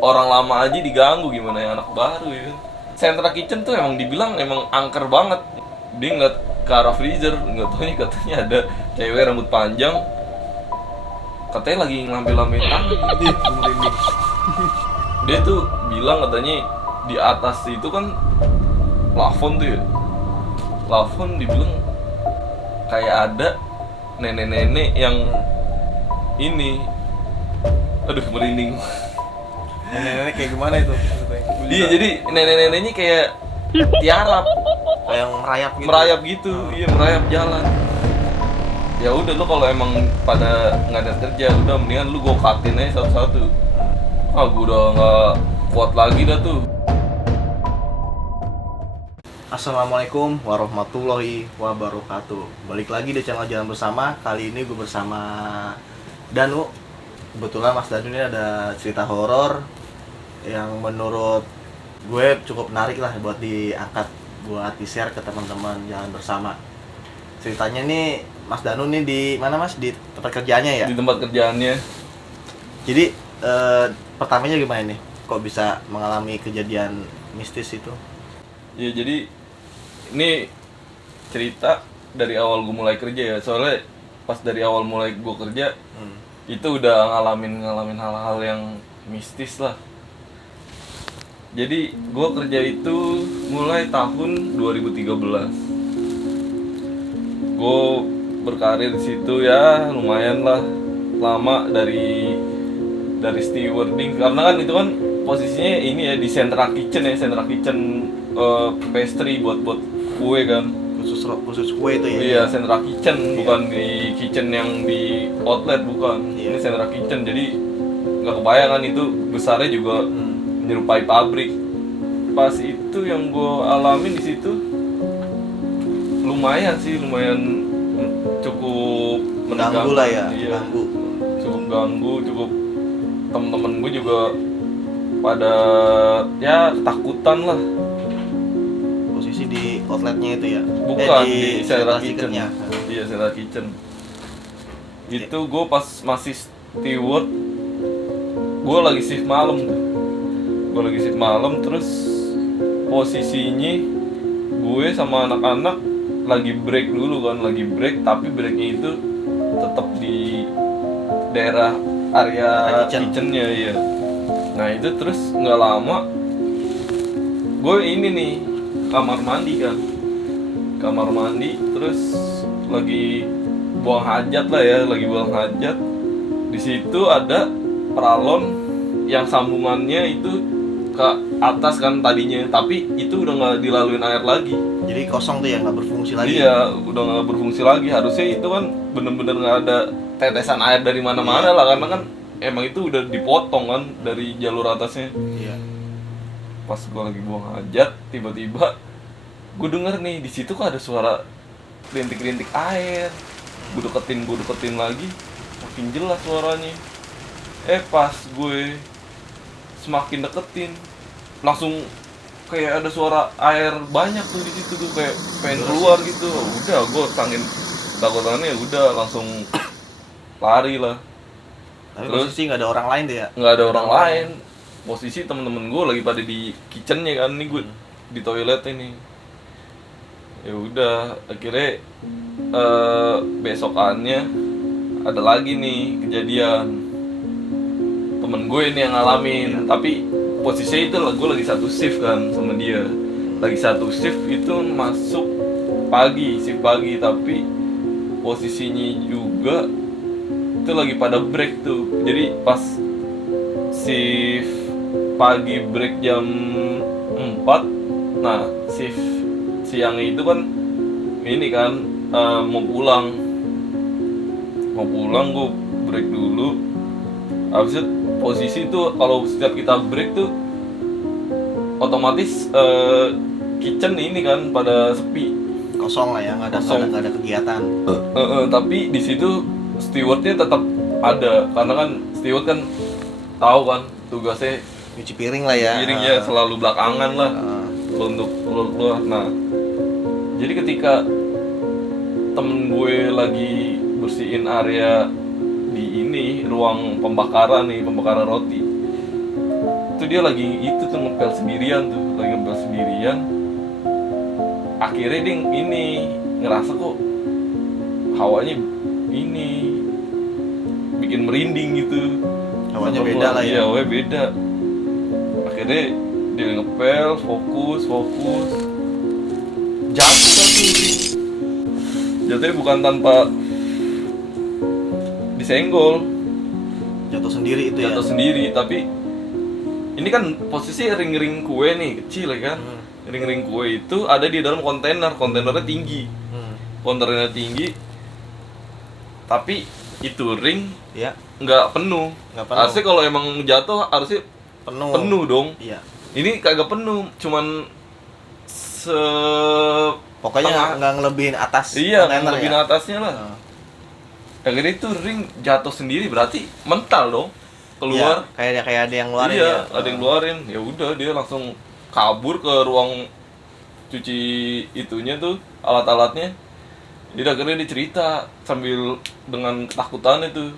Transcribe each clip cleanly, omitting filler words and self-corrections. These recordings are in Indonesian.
orang lama aja diganggu, gimana yang anak baru ya. Central Kitchen tuh emang dibilang emang angker banget. Dia ngeliat ke arah freezer, nggak taunya katanya ada cewek rambut panjang, katanya lagi ngambil-ngambil tangan. Dia tuh bilang katanya di atas itu kan plafon tuh ya, plafon dibilang kayak ada nenek-nenek yang ini, aduh merinding. Nenek-nenek kayak gimana itu? Iya, jadi nenek-neneknya kayak tiarap, Kayak merayap gitu. merayap gitu. Iya, merayap jalan. Ya udah, lu kalau emang pada nggak ada kerja, udah mendingan lu go-kartin aja satu-satu. Ah, gua udah nggak kuat lagi dah tuh. Assalamualaikum warahmatullahi wabarakatuh. Balik lagi di channel Jalan Bersama. Kali ini gue bersama Danu. Kebetulan Mas Danu ini ada cerita horor yang menurut gue cukup menarik lah buat diangkat, buat di-share ke teman-teman Jalan Bersama. Ceritanya nih Mas Danu nih di mana Mas? Di tempat kerjanya ya? Di tempat kerjaannya. Jadi pertamanya gimana nih? Kok bisa mengalami kejadian mistis itu? Ya jadi ini cerita dari awal gue mulai kerja ya. Soalnya pas dari awal mulai gue kerja itu udah ngalamin hal-hal yang mistis lah. Jadi gue kerja itu mulai tahun 2013. Gue berkarir di situ ya lumayan lah lama, dari stewarding, karena kan itu kan posisinya ini ya di Central Kitchen ya, Central Kitchen pastry buat kue kan, Khusus kue itu ya? iya Central Kitchen, bukan di kitchen yang di outlet, bukan. Ini Central Kitchen, jadi nggak kebayang kan itu besarnya juga menyerupai pabrik. Pas itu yang gue alamin di situ lumayan cukup Mengganggu lah ya, iya. mengganggu. Cukup ganggu, cukup temen-temen gue juga pada ya ketakutan lah. Posisi di outletnya itu ya? Bukan di Central Central Kitchen. Kitchen-nya. Iya, Central Kitchen. Itu gue pas masih steward, gue lagi shift malam tuh. Gue lagi shift malam, terus posisinya gue sama anak-anak lagi break dulu kan, tapi breaknya itu tetap di daerah area kitchennya ya. Nah itu terus nggak lama gue ini nih kamar mandi, terus lagi buang hajat lah ya, di situ ada paralon yang sambungannya itu ke atas kan tadinya, tapi itu udah nggak dilaluin air lagi. Jadi kosong tuh ya, nggak berfungsi lagi? Iya, udah nggak berfungsi lagi. Harusnya itu kan bener-bener nggak ada tetesan air dari mana-mana lah, karena kan emang itu udah dipotong kan dari jalur atasnya. Iya. Pas gue lagi buang hajat, tiba-tiba gue denger nih di situ kok ada suara rintik-rintik air. Gue deketin lagi, makin jelas suaranya. Pas gue semakin deketin, langsung kayak ada suara air banyak tuh di situ tuh, kayak pengen keluar gitu. Udah, gue saking takutannya udah langsung lari lah. Tapi Terus posisi nggak ada orang lain tuh ya? nggak ada orang lain. Posisi temen-temen gue lagi pada di kitchennya kan, nih gue di toilet ini. Ya udah, akhirnya besokannya ada lagi nih kejadian. Temen gue ini yang ngalamin, tapi posisinya itu gue lagi satu shift kan sama dia. Lagi satu shift itu masuk shift pagi, tapi posisinya juga itu lagi pada break tuh. Jadi pas shift pagi break jam 4, nah shift siang itu kan ini kan mau pulang gue break dulu. Habis itu posisi tuh kalau setiap kita break tuh otomatis kitchen ini kan pada sepi, Kosong lah ya, nggak ada kegiatan. tapi di situ stewardnya tetap ada, karena kan steward kan tahu kan tugasnya Cuci piring lah ya. piringnya selalu belakangan lah untuk keluar. Nah jadi ketika temen gue lagi bersihin area di ini ruang pembakaran roti, itu dia lagi itu tuh ngepel sendirian akhirnya dia ini ngerasa kok hawanya ini bikin merinding gitu, Hawanya beda lah ya. Iya, hawanya beda. Akhirnya dia ngepel, fokus jatuh satu ring. Jatuhnya bukan tanpa disenggol, Jatuh sendiri itu jatuh ya. sendiri. Tapi ini kan posisi ring-ring kue nih kecil ya kan. Ring-ring kue itu ada di dalam kontainernya tinggi. Kontainernya tinggi, tapi itu ring Iya, nggak penuh. Harusnya kalau emang jatuh harusnya penuh dong. Iya. Ini kagak penuh, cuman Pokoknya nggak ngelebihin atas iya, kontainer lebih ya. atasnya lah. Akhirnya itu ring jatuh sendiri, berarti mental dong keluar. Iya, kayak ada yang ngeluarin Iya, ya. ada yang keluarin. Ya udah dia langsung kabur ke ruang cuci itunya tuh, alat-alatnya. Jadi akhirnya dia cerita sambil dengan ketakutan itu.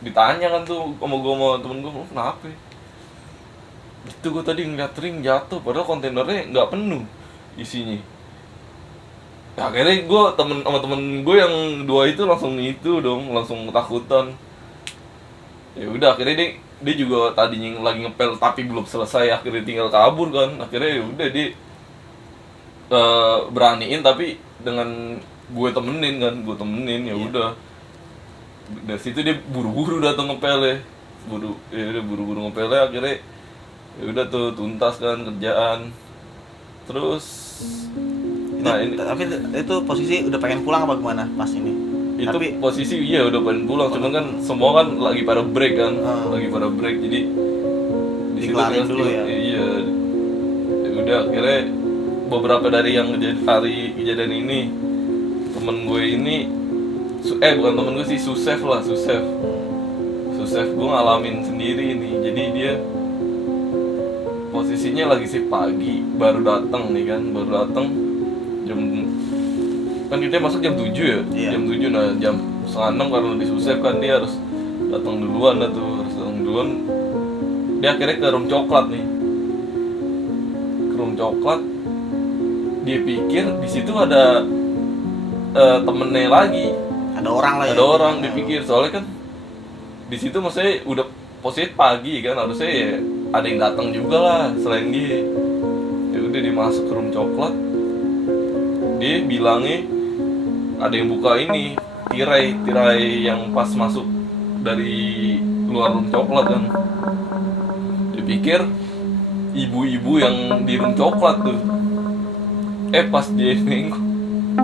Ditanya kan tuh sama temen gue, kenapa? Itu gue tadi ngeliat ring jatuh, padahal kontainernya nggak penuh isinya. Ya, akhirnya gue sama temen gue yang dua itu langsung ketakutan. Ya udah akhirnya dia juga tadinya lagi ngepel tapi belum selesai, akhirnya tinggal kabur kan. Akhirnya ya udah dia beraniin tapi dengan gue temenin ya udah. Dari situ dia buru-buru datang ngepelnya, buru-buru ngepelnya. Akhirnya ya udah tuh tuntas kan kerjaan. Terus Tapi itu posisi udah pengen pulang apa gimana pas ini? Itu posisi iya udah pengen pulang, cuman kan semua kan lagi pada break kan, jadi di situ dikelarin dulu ya. Iya, ya udah akhirnya beberapa dari yang hari kejadian ini temen gue ini bukan temen gue sih, Susef gue ngalamin sendiri nih. Jadi dia posisinya lagi sih pagi baru datang jam kan kita masuk jam 7 ya. Iya. Jam 7, nah jam 5:30 karena di Susef kan dia harus datang duluan. Dia akhirnya ke room coklat dia pikir di situ ada temennya lagi, Ada orang lah ya. ada orang. Dia pikir soalnya kan di situ maksudnya udah posisi pagi kan, harusnya ya ada yang datang juga lah selain dia. Ya udah dia masuk ke room coklat, dia bilangnya ada yang buka ini tirai yang pas masuk dari luar room coklat kan. Dia pikir ibu-ibu yang di room coklat tuh. Pas dia nengok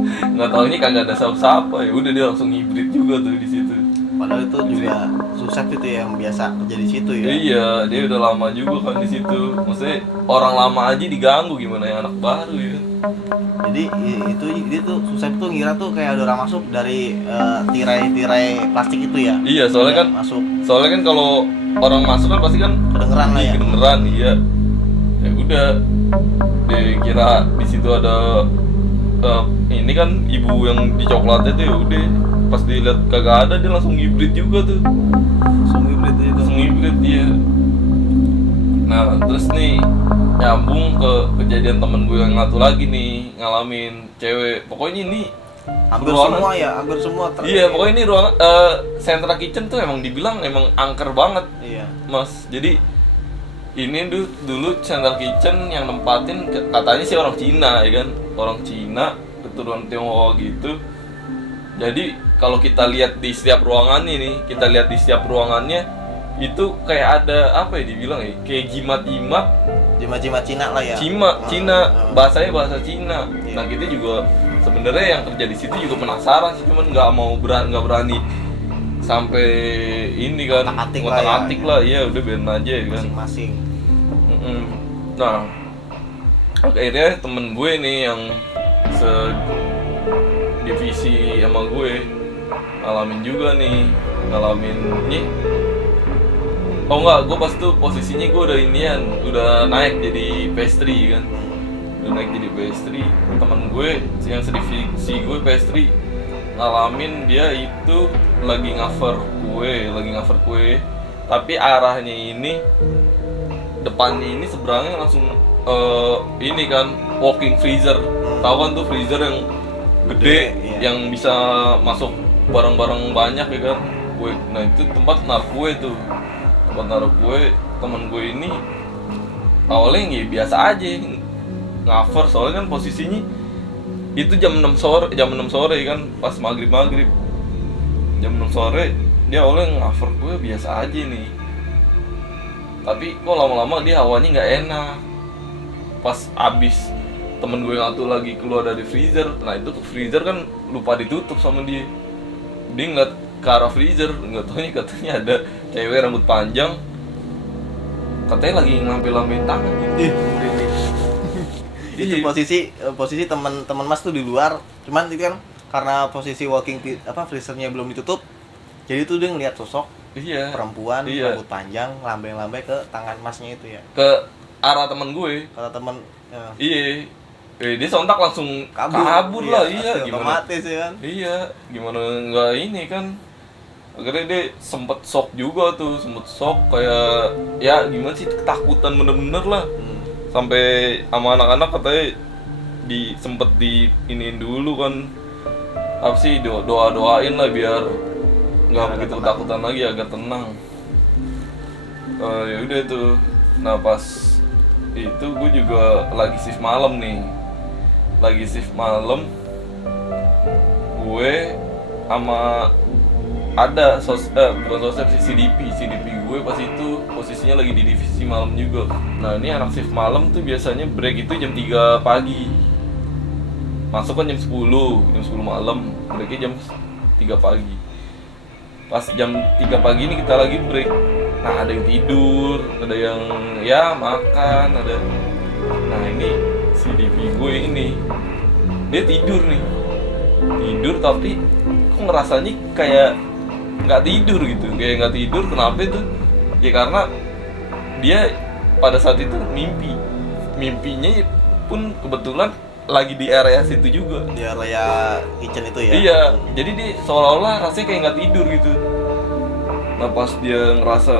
nggak tahu ini kagak ada siapa. Ya udah dia langsung hibrid juga tuh di situ. Padahal itu juga susah itu yang biasa kerja di situ ya. Iya, dia udah lama juga kan di situ. Maksudnya orang lama aja diganggu, gimana yang anak baru ya. Jadi dia tuh susah tuh ngira tuh kayak ada orang masuk dari tirai plastik itu ya. Iya, soalnya kan masuk. Soalnya kan kalau orang masuk kan pasti kan Kedengeran lah ya. kedengeran, iya. Ya udah, dia kira di situ ada ini kan ibu yang di coklatnya tuh. Ya udah, pas dilihat kagak ada, dia langsung hibrid juga tuh. Langsung hibrid dia. Nah terus nih nyambung ke kejadian temen gue yang satu lagi nih ngalamin cewek. Pokoknya ini Hampir semua. Iya, pokoknya ini ruangan Central Kitchen tuh emang dibilang emang angker banget. Iya. Mas, jadi ini dulu Central Kitchen yang nempatin katanya sih orang Cina ya kan, orang Cina keturunan Tionghoa gitu. Jadi kalau kita lihat di setiap ruangannya itu kayak ada apa ya dibilang ya, kayak jimat-jimat Cina lah ya. Cina, bahasanya bahasa Cina. Nah kita juga sebenarnya yang kerja di situ juga penasaran sih, cuman nggak berani sampai ini kan ngotak-atik lah. Iya udah biarin aja ya kan masing-masing. Nah akhirnya temen gue nih yang divisi sama gue ngalamin oh enggak, gue pas tuh posisinya gue udah naik jadi pastry kan, temen gue yang sedivisi gue pastry ngalamin dia itu lagi cover kue, tapi arahnya ini depannya ini seberangnya langsung ini kan walking freezer. Tahu kan tuh freezer yang gede, Iya. yang bisa masuk barang-barang banyak ya kan. Nah itu tempat naruh kue tuh. Tempat naruh kue temen gue ini awalnya ya biasa aja ngover, soalnya kan posisinya itu jam 6 sore kan, pas maghrib jam 6 sore dia awalnya ngover gue biasa aja nih, tapi kok lama-lama dia hawanya nggak enak. Pas abis temen gue ngatu lagi keluar dari freezer, nah itu freezer kan lupa ditutup sama dia ngeliat ke arah freezer, nggak taunya katanya ada cewek rambut panjang, katanya lagi ngambil tangan gitu. Itu posisi teman Mas tuh di luar, cuman itu kan karena posisi freezernya belum ditutup, jadi tuh dia ngeliat sosok Iya. perempuan Iya. rambut panjang lambai-lambai ke tangan Masnya itu ya, Ke arah temen gue. kata teman Iya. Dia sontak langsung kabur lah, iya gimana? otomatis ya kan. Iya, gimana nggak ini kan? Akhirnya dia sempet shock juga tuh, kayak ya gimana sih, ketakutan bener-bener lah. Sampai sama anak-anak katanya sempet iniin dulu kan, apa sih, doain lah biar nggak begitu ketakutan lagi, agar tenang. Ya udah tuh. Nah pas itu gue juga lagi shift malam nih, gue sama ada bukan sosep sih, CDP gue pas itu posisinya lagi di divisi malam juga. Nah ini anak shift malam tuh biasanya break itu jam 3 pagi, masuk kan jam 10 malam, breaknya jam 3 pagi. Pas jam 3 pagi ini kita lagi break, nah ada yang tidur, ada yang ya makan, ada. Nah ini CDP gue ini dia tidur tapi kok ngerasanya kayak nggak tidur gitu, kenapa itu ya, karena dia pada saat itu mimpinya pun kebetulan lagi di area situ juga, Di area kitchen itu ya. iya, jadi dia seolah-olah rasanya kayak nggak tidur gitu. Nah pas dia ngerasa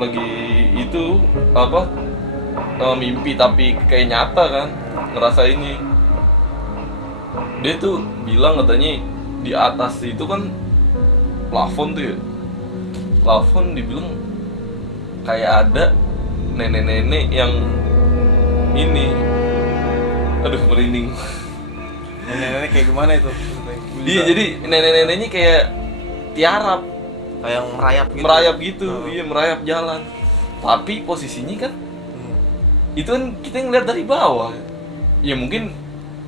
lagi itu mimpi tapi kayak nyata kan, ngerasa ini, dia tuh bilang katanya di atas itu kan plafon tuh ya, dibilang kayak ada nenek-nenek yang ini, aduh merinding. Nenek-nenek kayak gimana itu? Iya, jadi nenek-neneknya kayak tiarap, kayak merayap gitu. Iya, merayap jalan, tapi posisinya kan itu kan kita ngeliat dari bawah ya, mungkin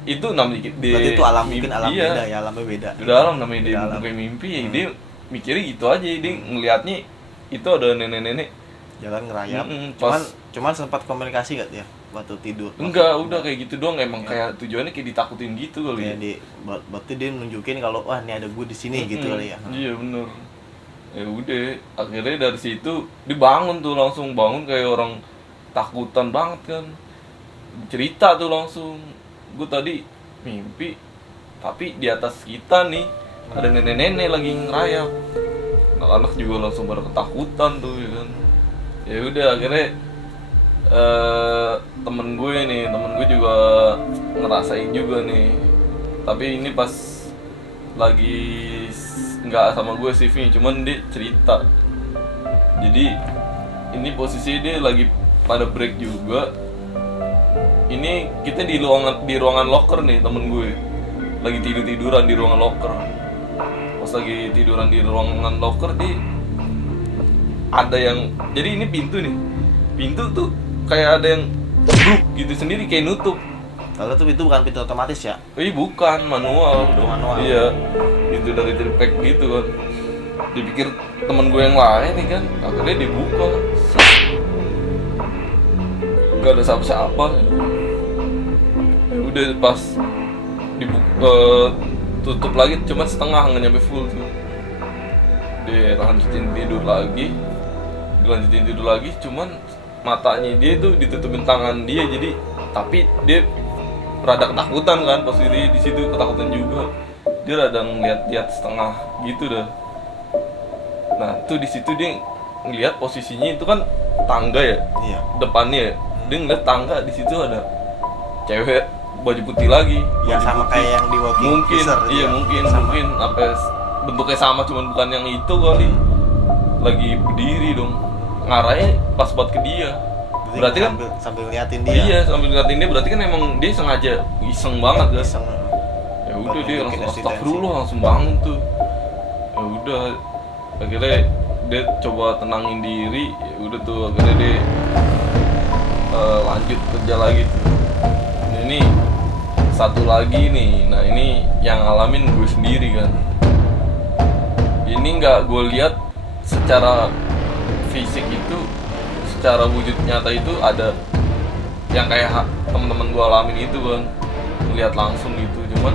itu namanya berarti itu mungkin alam iya, beda ya, alamnya beda. Udah alam namanya, dia bukan mimpi ya. Dia mikirnya gitu aja, dia ngelihatnya itu ada nenek-nenek jalan ngerayap. pas Cuman sempat komunikasi gak dia waktu tidur? enggak, udah kayak gitu doang, emang kayak tujuannya kayak ditakutin gitu kali ya. Berarti dia nunjukin kalau wah ini ada gue di sini gitu kali ya. Iya bener. Ya udah, akhirnya dari situ dia bangun kayak orang takutan banget kan. Cerita tuh langsung, gue tadi mimpi tapi di atas kita nih ada nenek-nenek lagi ngerayap. Anak-anak juga langsung pada ketakutan tuh ya kan. Ya udah akhirnya temen gue juga ngerasain juga nih, tapi ini pas lagi nggak sama gue CV, cuman dia cerita. Jadi ini posisi dia lagi pada break juga. Ini kita di ruangan locker nih, temen gue lagi tiduran di ruangan locker. Pas lagi tiduran di ruangan locker, dia ada yang, jadi ini pintu tuh kayak ada yang bruk gitu sendiri, kayak nutup. Kalau tuh itu bukan pintu otomatis ya? Bukan, manual dong. Manual. Iya, itu dari triplek gitu kan. Dipikir temen gue yang lain nih kan, akhirnya dibuka. Gak ada siapa-siapa. Ya udah pas dibuka, tutup lagi, cuma setengah, nggak nyampe full tuh. Dia lanjutin tidur lagi, cuman matanya dia tuh ditutupin tangan dia, jadi tapi dia rada ketakutan kan, pas di situ ketakutan juga, dia rada ngeliat setengah gitu dah. Nah tuh di situ dia ngeliat posisinya itu kan tangga ya, Iya. depannya ya. Dia ngeliat tangga, di situ ada cewek baju putih lagi. Yang Baju sama putih. kayak yang di Walking Mungkin, Teaser itu iya ya? mungkin, Sama. mungkin apa bentuknya sama, cuman bukan yang itu kali. Lagi berdiri dong, ngarahnya pas buat ke dia. Berarti kan sambil liatin dia. iya, sambil ngeliatin dia, berarti kan emang dia sengaja iseng banget kan. Iseng. Ya udah Buat dia nunjukin langsung eksistensi. astagfirullah, langsung bangun tuh. Ya udah, akhirnya dia coba tenangin diri. Ya udah tuh, akhirnya dia lanjut kerja lagi tuh. Ini satu lagi nih, nah ini yang ngalamin gue sendiri kan. Ini nggak gue lihat secara fisik itu, secara wujud nyata itu ada yang kayak teman-teman gue alamin itu kan, ngeliat langsung gitu. Cuman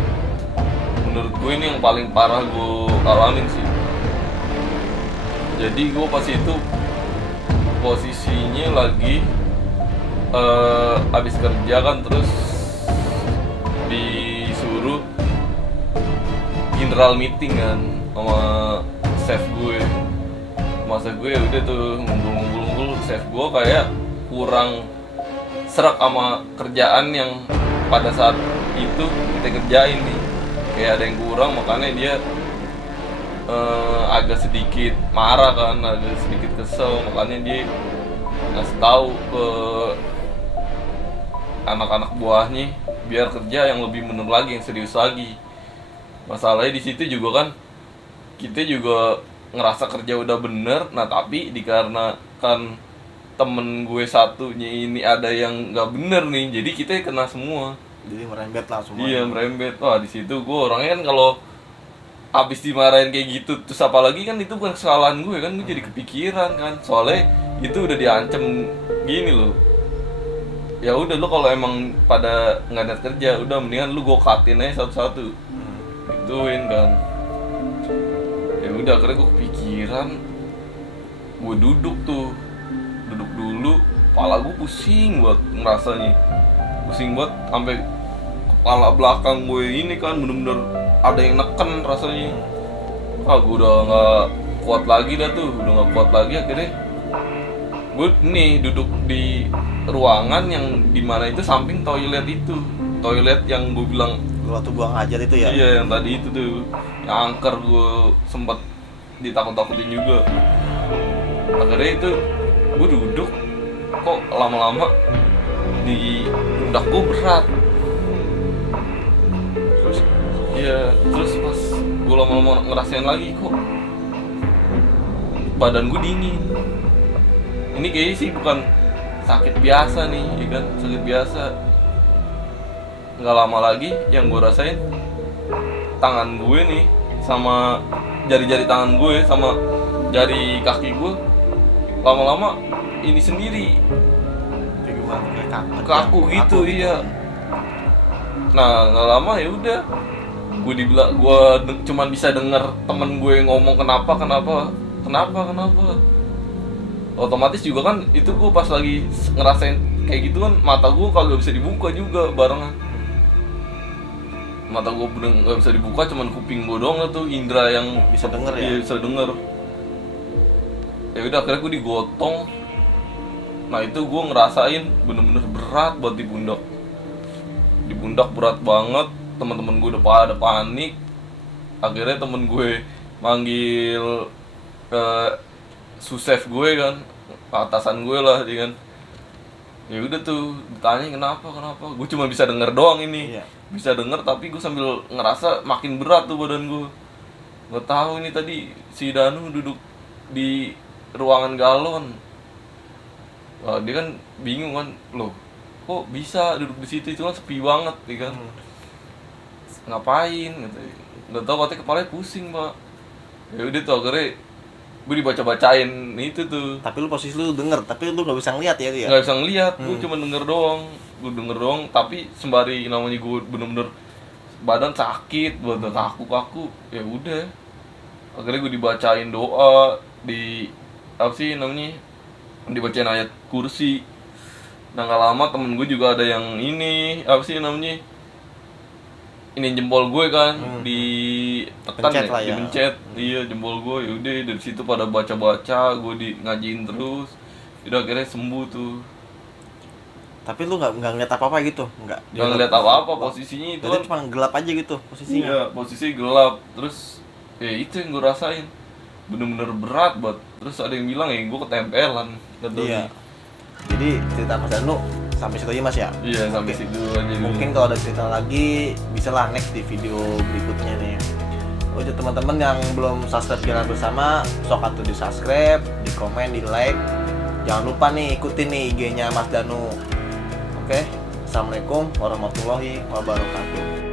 menurut gue ini yang paling parah gue alamin sih. Jadi gue pas itu posisinya lagi abis kerja kan, terus disuruh general meeting kan sama chef gue. Masa gue udah tuh ngumpul-ngumpul, chef gue kayak kurang serak sama kerjaan yang pada saat itu kita kerjain nih. Kayak ada yang kurang, makanya dia agak sedikit marah kan, agak sedikit kesel. Makanya dia ngasih tahu ke anak-anak buahnya biar kerja yang lebih bener lagi, yang serius lagi. Masalahnya di situ juga kan kita juga ngerasa kerja udah bener, nah tapi dikarenakan temen gue satunya ini ada yang nggak bener nih, jadi kita kena semua. Jadi merembet lah semua. Iya, merembet. Wah, di situ gue orangnya kan kalau abis dimarahin kayak gitu, terus apalagi kan itu bukan kesalahan gue kan, gue jadi kepikiran kan, soalnya itu udah diancem gini loh. Ya udah, lu kalau emang pada nggak niat kerja, udah mendingan lu gue katin aja satu-satu, gituin kan. Ya udah, akhirnya gue kepikiran, gue duduk dulu, kepala gue pusing buat ngerasanya, pusing banget sampai kepala belakang gue ini kan bener-bener ada yang neken rasanya. Gue udah nggak kuat lagi dah tuh, udah nggak kuat lagi. Akhirnya gue nih duduk di ruangan yang dimana itu samping toilet itu, toilet yang gue bilang Lu waktu buang hajat itu ya? iya, yang tadi itu tuh, yang angker gue sempet ditakut-takutin juga. Akhirnya itu gue duduk, kok lama-lama di pundak gue berat. Terus iya, terus pas gue lama-lama ngerasain lagi, kok badan gue dingin. Ini kayaknya sih bukan sakit biasa nih, ya kan, sakit biasa. Nggak lama lagi yang gue rasain, tangan gue nih sama jari-jari tangan gue sama jari kaki gue lama-lama ini sendiri Kayak gimana? Kayak kaku gitu, iya. Nah, nggak lama ya udah, gue cuman bisa denger temen gue ngomong kenapa. Otomatis juga kan itu gue pas lagi ngerasain kayak gitu kan, mata gue kagak bisa dibuka juga barengan. Mata gue bener nggak bisa dibuka, cuman kuping gue doang tuh indra yang Bisa denger ya? Iya, bisa denger. Ya udah, akhirnya gue digotong. Nah itu gue ngerasain bener-bener berat buat di pundak berat banget. Teman-teman gue udah pada panik. Akhirnya temen gue manggil susef gue kan, atasan gue lah dia kan. Ya udah tuh ditanya kenapa, gue cuma bisa denger doang ini. Iya. Bisa denger tapi gue sambil ngerasa makin berat tuh badan gue. Gak tahu ini tadi si Danu duduk di ruangan galon. Wah, dia kan bingung kan, loh kok bisa duduk di situ, itu kan sepi banget ya kan. Ngapain gitu. Gak tahu, katanya kepalanya pusing, Pak. Ya udah tuh akhirnya gue dibaca-bacain itu tuh. Tapi lu posisi lu denger, tapi lu gak bisa ngeliat ya dia? Nggak bisa ngeliat, gue cuma denger doang. Tapi sembari namanya gue bener-bener badan sakit, badan kaku. Ya udah, akhirnya gue dibacain doa, apa sih namanya, dibacain ayat kursi. Nah nggak lama temen gue juga ada yang ini, apa sih namanya, ini jempol gue kan, di ditekan Pencet ya, lah ya. dipencet. Iya, jempol gue. Yaudah dari situ pada baca-baca, gue di ngajiin terus. Udah akhirnya sembuh tuh. Tapi lu nggak ngeliat apa-apa gitu? Nggak Ngeliat apa-apa, posisinya itu berarti kan. cuma gelap aja gitu posisinya. Iya, posisi gelap. Terus ya itu yang gue rasain. Bener-bener berat banget. Terus ada yang bilang ya gue ketempelan. Iya. Jadi cerita Mas Danu sampai situ aja Mas ya. Iya, sampai situ aja dulu. Mungkin kalau ada cerita lagi bisa lah next di video berikutnya nih. Untuk teman-teman yang belum subscribe Jalan Bersama, sok atuh di subscribe, di komen, di like. Jangan lupa nih ikutin nih IG-nya Mas Danu. Oke, assalamualaikum warahmatullahi wabarakatuh.